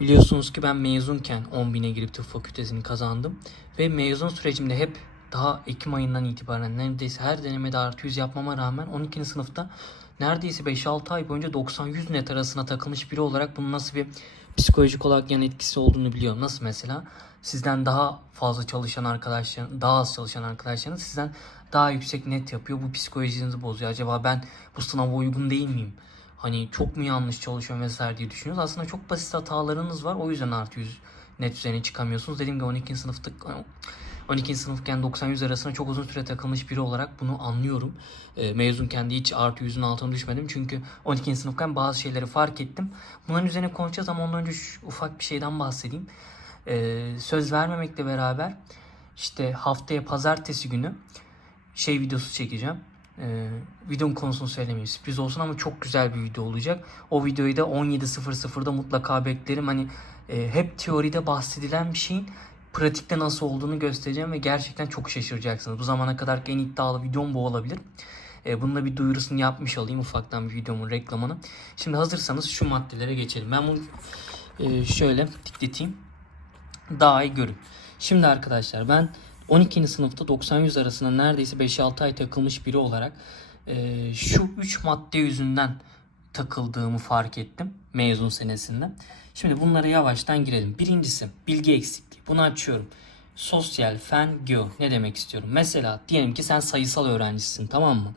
Biliyorsunuz ki ben mezunken 10 bine girip tıp fakültesini kazandım. Ve mezun sürecimde hep daha Ekim ayından itibaren neredeyse her denemede artı 100 yapmama rağmen 12. sınıfta neredeyse 5-6 ay boyunca 90-100 net arasına takılmış biri olarak bunun nasıl bir psikolojik olarak yan etkisi olduğunu biliyorum. Nasıl mesela? Sizden daha fazla çalışan arkadaşlar, daha az çalışan arkadaşlarınız sizden daha yüksek net yapıyor. Bu psikolojinizi bozuyor. Acaba ben bu sınava uygun değil miyim? Hani çok mu yanlış çalışıyorum vesaire diye düşünüyorsunuz. Aslında çok basit hatalarınız var. O yüzden artı 100 net üzerine çıkamıyorsunuz. Dediğim gibi 12. sınıfta 12. sınıfken 90-100 arasında çok uzun süre takılmış biri olarak bunu anlıyorum. E, mezunken de hiç artı 100'ün altına düşmedim. Çünkü 12. sınıfken bazı şeyleri fark ettim. Bunların üzerine konuşacağız ama ondan önce şu ufak bir şeyden bahsedeyim. E, söz vermemekle beraber işte haftaya pazartesi günü şey videosu çekeceğim. Ee, videonun konusunu söylemeyeyim. Sürpriz olsun ama çok güzel bir video olacak. O videoyu da 17.00'da mutlaka beklerim. Hani e, hep teoride bahsedilen bir şeyin pratikte nasıl olduğunu göstereceğim ve gerçekten çok şaşıracaksınız. Bu zamana kadar en iddialı videom bu olabilir. E, bunun bir duyurusunu yapmış olayım ufaktan bir videomun reklamını. Şimdi hazırsanız şu maddelere geçelim. Ben bunu e, şöyle dikleteyim. Daha iyi görün. Şimdi arkadaşlar ben 12. sınıfta 90-100 arasında neredeyse 5-6 ay takılmış biri olarak e, şu 3 madde yüzünden takıldığımı fark ettim mezun senesinde. Şimdi bunlara yavaştan girelim. Birincisi bilgi eksikliği. Bunu açıyorum. Sosyal, fen, geo. Ne demek istiyorum? Mesela diyelim ki sen sayısal öğrencisin tamam mı?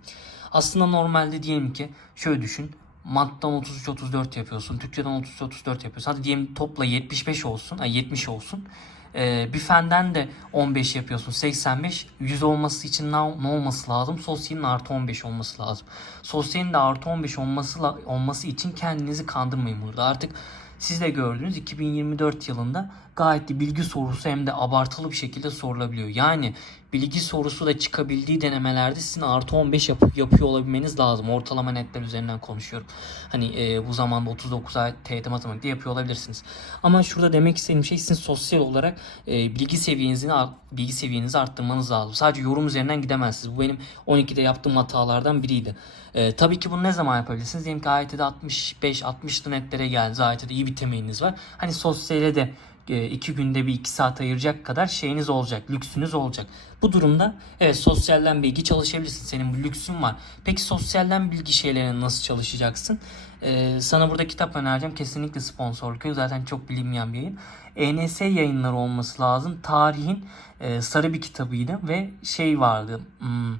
Aslında normalde diyelim ki şöyle düşün. Mattan 33-34 yapıyorsun. Türkçeden 33-34 yapıyorsun. Hadi diyelim topla 75 olsun. Ay 70 olsun. Ee, bir fenden de 15 yapıyorsun 85 100 olması için ne, ne olması lazım? Sosyalin artı 15 olması lazım. Sosyalin de artı 15 olması olması için kendinizi kandırmayın burada. Artık siz de gördünüz 2024 yılında gayet de bilgi sorusu hem de abartılı bir şekilde sorulabiliyor. Yani bilgi sorusu da çıkabildiği denemelerde sizin artı 15 yapıp yapıyor olabilmeniz lazım. Ortalama netler üzerinden konuşuyorum. Hani e, bu zamanda 39 ay TYT matematikte yapıyor olabilirsiniz. Ama şurada demek istediğim şey sizin sosyal olarak e, bilgi seviyenizi bilgi seviyenizi arttırmanız lazım. Sadece yorum üzerinden gidemezsiniz. Bu benim 12'de yaptığım hatalardan biriydi. E, tabii ki bunu ne zaman yapabilirsiniz? Diyelim ki AYT'de 65-60'lı netlere geldi. AYT'de iyi bir temeliniz var. Hani sosyale de iki günde bir iki saat ayıracak kadar şeyiniz olacak, lüksünüz olacak. Bu durumda evet sosyalden bilgi çalışabilirsin. Senin bu lüksün var. Peki sosyalden bilgi şeylerine nasıl çalışacaksın? Ee, sana burada kitap önereceğim. Kesinlikle sponsorluk. Zaten çok bilinmeyen bir yayın. ENS yayınları olması lazım. Tarihin e, sarı bir kitabıydı ve şey vardı. Hmm,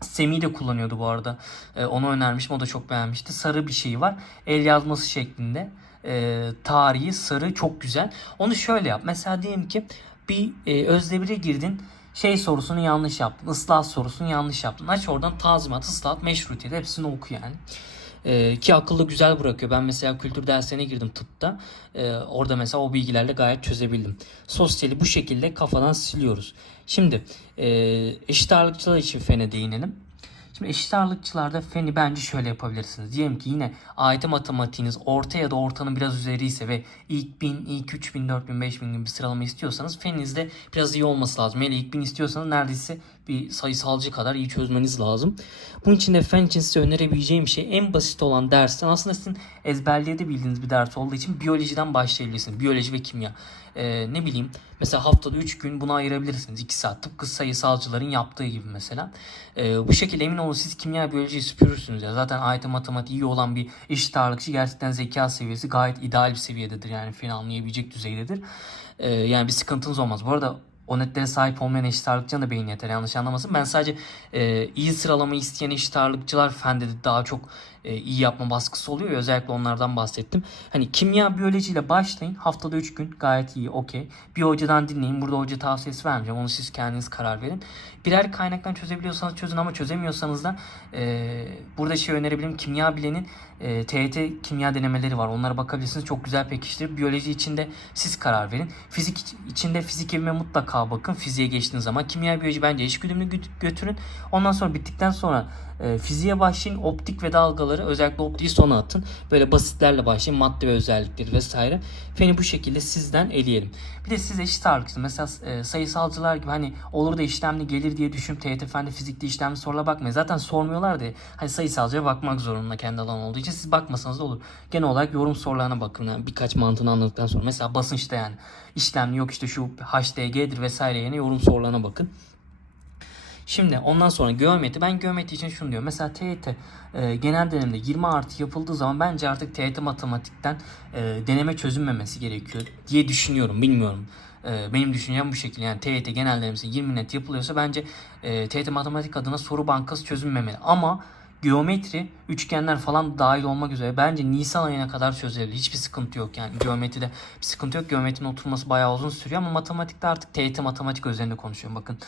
Semih de kullanıyordu bu arada. Ee, onu önermişim. O da çok beğenmişti. Sarı bir şey var. El yazması şeklinde. Ee, tarihi sarı çok güzel. Onu şöyle yap. Mesela diyelim ki bir e, özdebire girdin. Şey sorusunu yanlış yaptın. Islah sorusunu yanlış yaptın. Aç oradan tazimat, ıslahat, meşrutiyet hepsini oku yani. Ee, ki akıllı güzel bırakıyor. Ben mesela kültür derslerine girdim tıpta. Ee, orada mesela o bilgilerle gayet çözebildim. Sosyali bu şekilde kafadan siliyoruz. Şimdi e, eşit ağırlıkçılar için fene değinelim. Şimdi eşit ağırlıkçılarda feni bence şöyle yapabilirsiniz. Diyelim ki yine AYT matematiğiniz orta ya da ortanın biraz üzeri ise ve ilk 1000, ilk 3000, 4000, 5000 gibi bir sıralama istiyorsanız feninizde biraz iyi olması lazım. Yani ilk 1000 istiyorsanız neredeyse bir sayısalcı kadar iyi çözmeniz lazım. Bunun için de fen için size önerebileceğim şey en basit olan dersten aslında sizin ezberleyebildiğiniz bir ders olduğu için biyolojiden başlayabilirsiniz. Biyoloji ve kimya. Ee, ne bileyim mesela haftada 3 gün buna ayırabilirsiniz. 2 saat tıpkı sayısalcıların yaptığı gibi mesela. Ee, bu şekilde emin olun siz kimya biyolojiyi süpürürsünüz ya. Zaten AYT matematik iyi olan bir eşit ağırlıkçı gerçekten zeka seviyesi gayet ideal bir seviyededir. Yani fen anlayabilecek düzeydedir. Ee, yani bir sıkıntınız olmaz. Bu arada o netlere sahip olmayan eşit ağırlıkçının da beyin yeter yanlış anlamasın. Ben sadece e, iyi sıralama isteyen eşit ağırlıkçılar de daha çok e, iyi yapma baskısı oluyor özellikle onlardan bahsettim. Hani kimya biyolojiyle başlayın haftada 3 gün gayet iyi okey. Bir hocadan dinleyin burada hoca tavsiyesi vermeyeceğim onu siz kendiniz karar verin. Birer kaynaktan çözebiliyorsanız çözün ama çözemiyorsanız da e, burada şey önerebilirim kimya bilenin e, TYT kimya denemeleri var onlara bakabilirsiniz çok güzel pekiştirip biyoloji içinde siz karar verin. Fizik içinde fizik evime mutlaka bakın fiziğe geçtiğiniz zaman kimya biyoloji bence eşgüdümlü götürün. Ondan sonra bittikten sonra E, fiziğe başlayın. Optik ve dalgaları özellikle optiği sona atın. Böyle basitlerle başlayın. Madde ve özellikleri vesaire. Feni bu şekilde sizden eleyelim. Bir de siz eşit ağırlıksınız. Mesela e, sayısalcılar gibi hani olur da işlemli gelir diye düşünüp TYT Fen'de fizikte işlemli sorulara bakmayın. Zaten sormuyorlar da hani sayısalcıya bakmak zorunda kendi alan olduğu için siz bakmasanız da olur. Genel olarak yorum sorularına bakın. Yani birkaç mantığını anladıktan sonra. Mesela basınçta yani işlemli yok işte şu HDG'dir vesaire yerine yorum sorularına bakın. Şimdi ondan sonra geometri. Ben geometri için şunu diyorum. Mesela TYT e, genel dönemde 20 artı yapıldığı zaman bence artık TYT matematikten e, deneme çözülmemesi gerekiyor diye düşünüyorum. Bilmiyorum. E, benim düşüncem bu şekilde. Yani TYT genel denemesi 20 net yapılıyorsa bence e, TYT matematik adına soru bankası çözülmemeli. Ama geometri, üçgenler falan dahil olmak üzere bence Nisan ayına kadar çözülebilir. Hiçbir sıkıntı yok yani geometride bir sıkıntı yok. Geometrinin oturması bayağı uzun sürüyor ama matematikte artık TYT matematik üzerinde konuşuyorum. Bakın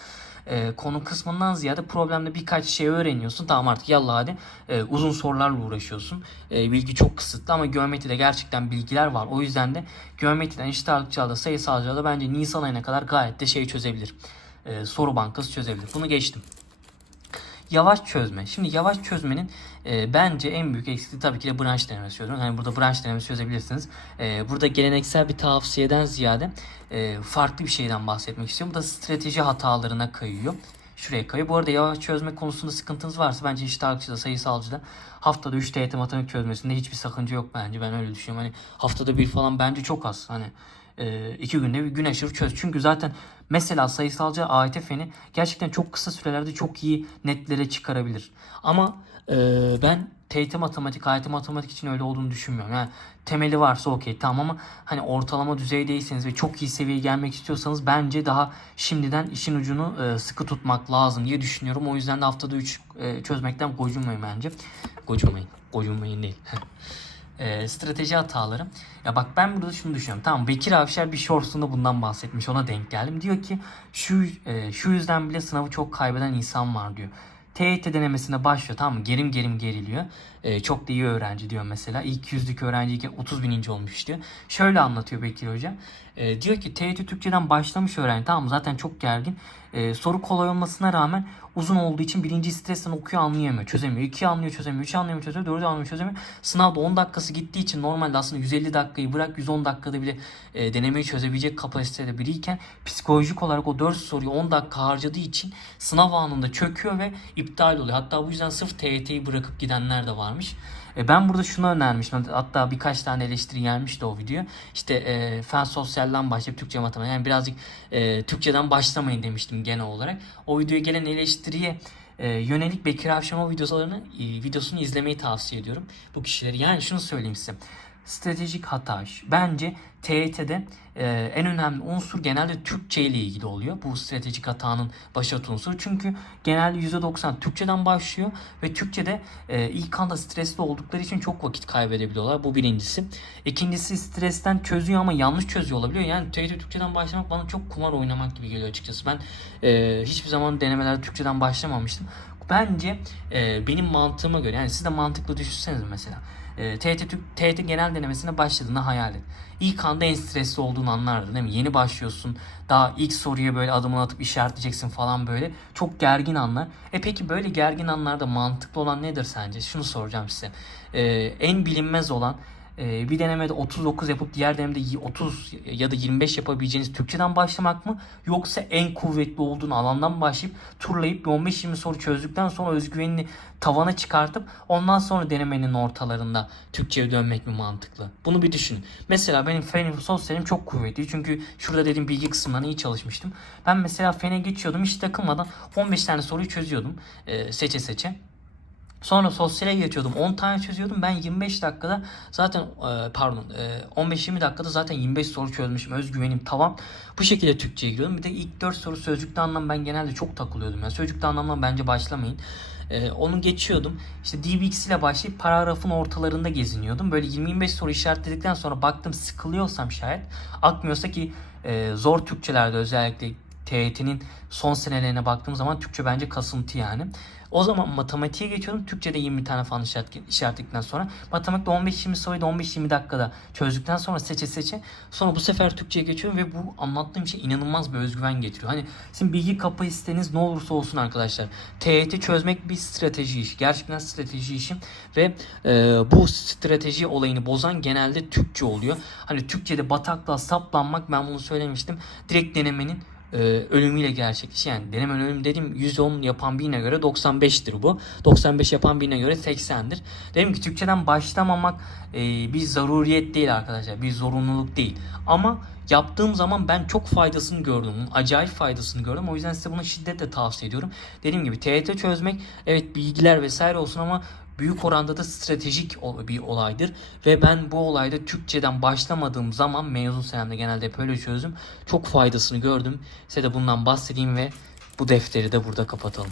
e, konu kısmından ziyade problemde birkaç şey öğreniyorsun. Tamam artık yallah hadi e, uzun sorularla uğraşıyorsun. E, bilgi çok kısıtlı ama geometride gerçekten bilgiler var. O yüzden de geometriden eşit ağırlıkçılarda sayısalcılarda bence Nisan ayına kadar gayet de şey çözebilir. E, soru bankası çözebilir. Bunu geçtim. Yavaş çözme. Şimdi yavaş çözmenin e, bence en büyük eksikliği tabii ki de branş denemesi çözmek. Hani burada branş denemesi çözebilirsiniz. E, burada geleneksel bir tavsiyeden ziyade e, farklı bir şeyden bahsetmek istiyorum. Bu da strateji hatalarına kayıyor. Şuraya kayıyor. Bu arada yavaş çözme konusunda sıkıntınız varsa bence eşit ağırlıkçıda, sayısalcıda haftada 3 TYT matematik çözmesinde hiçbir sakınca yok bence. Ben öyle düşünüyorum. Hani haftada bir falan bence çok az. Hani e, günde bir gün aşırı çöz. Çünkü zaten mesela sayısalcı AYT feni gerçekten çok kısa sürelerde çok iyi netlere çıkarabilir. Ama e, ben TYT matematik, AYT matematik için öyle olduğunu düşünmüyorum. Yani temeli varsa okey tamam ama hani ortalama düzeydeyseniz ve çok iyi seviyeye gelmek istiyorsanız bence daha şimdiden işin ucunu e, sıkı tutmak lazım diye düşünüyorum. O yüzden de haftada 3 e, çözmekten gocunmayın bence. Gocunmayın. Gocunmayın değil. e, strateji hataları. Ya bak ben burada şunu düşünüyorum. Tamam Bekir Avşar bir shortsunda bundan bahsetmiş. Ona denk geldim. Diyor ki şu e, şu yüzden bile sınavı çok kaybeden insan var diyor. TYT denemesine başlıyor tamam mı? Gerim gerim geriliyor. E, çok da iyi öğrenci diyor mesela. İlk yüzlük öğrenciyken 30 bininci olmuş diyor. Şöyle anlatıyor Bekir Hoca. E, diyor ki TYT Türkçeden başlamış öğrenci tamam? Zaten çok gergin. E, soru kolay olmasına rağmen uzun olduğu için birinci stresten okuyor anlayamıyor. Çözemiyor. 2 anlıyor çözemiyor. 3 anlıyor çözemiyor. 4 anlıyor çözemiyor. Sınavda 10 dakikası gittiği için normalde aslında 150 dakikayı bırak 110 dakikada bile e, denemeyi çözebilecek kapasitede biriyken psikolojik olarak o 4 soruyu 10 dakika harcadığı için sınav anında çöküyor ve iptal oluyor. Hatta bu yüzden sırf TYT'yi bırakıp gidenler de varmış. E, ben burada şunu önermiştim. Hatta birkaç tane eleştiri gelmişti o video. İşte e, fen sosyalden başlayıp Türkçe matematik. Yani birazcık e, Türkçeden başlamayın demiştim genel olarak. O videoya gelen eleştiriye e, yönelik Bekir Avşamov videolarını e, videosunu izlemeyi tavsiye ediyorum bu kişileri. Yani şunu söyleyeyim size. Stratejik hata. Bence TYT'de e, en önemli unsur genelde Türkçe ile ilgili oluyor. Bu stratejik hatanın başat unsuru. Çünkü genelde %90 Türkçeden başlıyor ve Türkçe'de e, ilk anda stresli oldukları için çok vakit kaybedebiliyorlar. Bu birincisi. İkincisi stresten çözüyor ama yanlış çözüyor olabiliyor. Yani TYT Türkçeden başlamak bana çok kumar oynamak gibi geliyor açıkçası. Ben e, hiçbir zaman denemelerde Türkçeden başlamamıştım. Bence e, benim mantığıma göre yani siz de mantıklı düşünseniz mesela. E, TYT, Türk- TYT genel denemesine başladığını hayal et. İlk anda en stresli olduğunu anlardın değil mi? Yeni başlıyorsun. Daha ilk soruya böyle adımını atıp işaretleyeceksin falan böyle. Çok gergin anlar. E peki böyle gergin anlarda mantıklı olan nedir sence? Şunu soracağım size. E, en bilinmez olan bir denemede 39 yapıp diğer denemede 30 ya da 25 yapabileceğiniz Türkçeden başlamak mı? Yoksa en kuvvetli olduğun alandan başlayıp turlayıp bir 15-20 soru çözdükten sonra özgüvenini tavana çıkartıp ondan sonra denemenin ortalarında Türkçe'ye dönmek mi mantıklı? Bunu bir düşünün. Mesela benim fen sosyalim çok kuvvetli. Çünkü şurada dediğim bilgi kısmından iyi çalışmıştım. Ben mesela fene geçiyordum hiç takılmadan 15 tane soruyu çözüyordum. e, seçe seçe. Sonra sosyale geçiyordum. 10 tane çözüyordum. Ben 25 dakikada zaten e, pardon e, 15-20 dakikada zaten 25 soru çözmüşüm. Özgüvenim tavan. Bu şekilde Türkçe'ye giriyordum. Bir de ilk 4 soru sözcükte anlam ben genelde çok takılıyordum. Yani sözcükte anlamdan bence başlamayın. E, onu geçiyordum. İşte DBX ile başlayıp paragrafın ortalarında geziniyordum. Böyle 20-25 soru işaretledikten sonra baktım sıkılıyorsam şayet akmıyorsa ki e, zor Türkçelerde özellikle TYT'nin son senelerine baktığım zaman Türkçe bence kasıntı yani. O zaman matematiğe geçiyordum. Türkçe'de 20 tane falan işaret, işaretledikten sonra. Matematikte 15-20 soruyu da 15-20 dakikada çözdükten sonra seçe seçe. Sonra bu sefer Türkçe'ye geçiyorum ve bu anlattığım şey inanılmaz bir özgüven getiriyor. Hani sizin bilgi kapasiteniz ne olursa olsun arkadaşlar. TYT çözmek bir strateji işi. Gerçekten strateji işi. Ve e, bu strateji olayını bozan genelde Türkçe oluyor. Hani Türkçe'de bataklığa saplanmak ben bunu söylemiştim. Direkt denemenin e, ölümüyle gerçekleşiyor. Yani deneme ölüm dediğim 110 yapan birine göre 95'tir bu. 95 yapan birine göre 80'dir. Dedim ki Türkçeden başlamamak e, bir zaruriyet değil arkadaşlar. Bir zorunluluk değil. Ama yaptığım zaman ben çok faydasını gördüm. Acayip faydasını gördüm. O yüzden size bunu şiddetle tavsiye ediyorum. Dediğim gibi TYT çözmek evet bilgiler vesaire olsun ama büyük oranda da stratejik bir olaydır. Ve ben bu olayda Türkçeden başlamadığım zaman mezun senemde genelde hep öyle çözdüm. Çok faydasını gördüm. Size de bundan bahsedeyim ve bu defteri de burada kapatalım.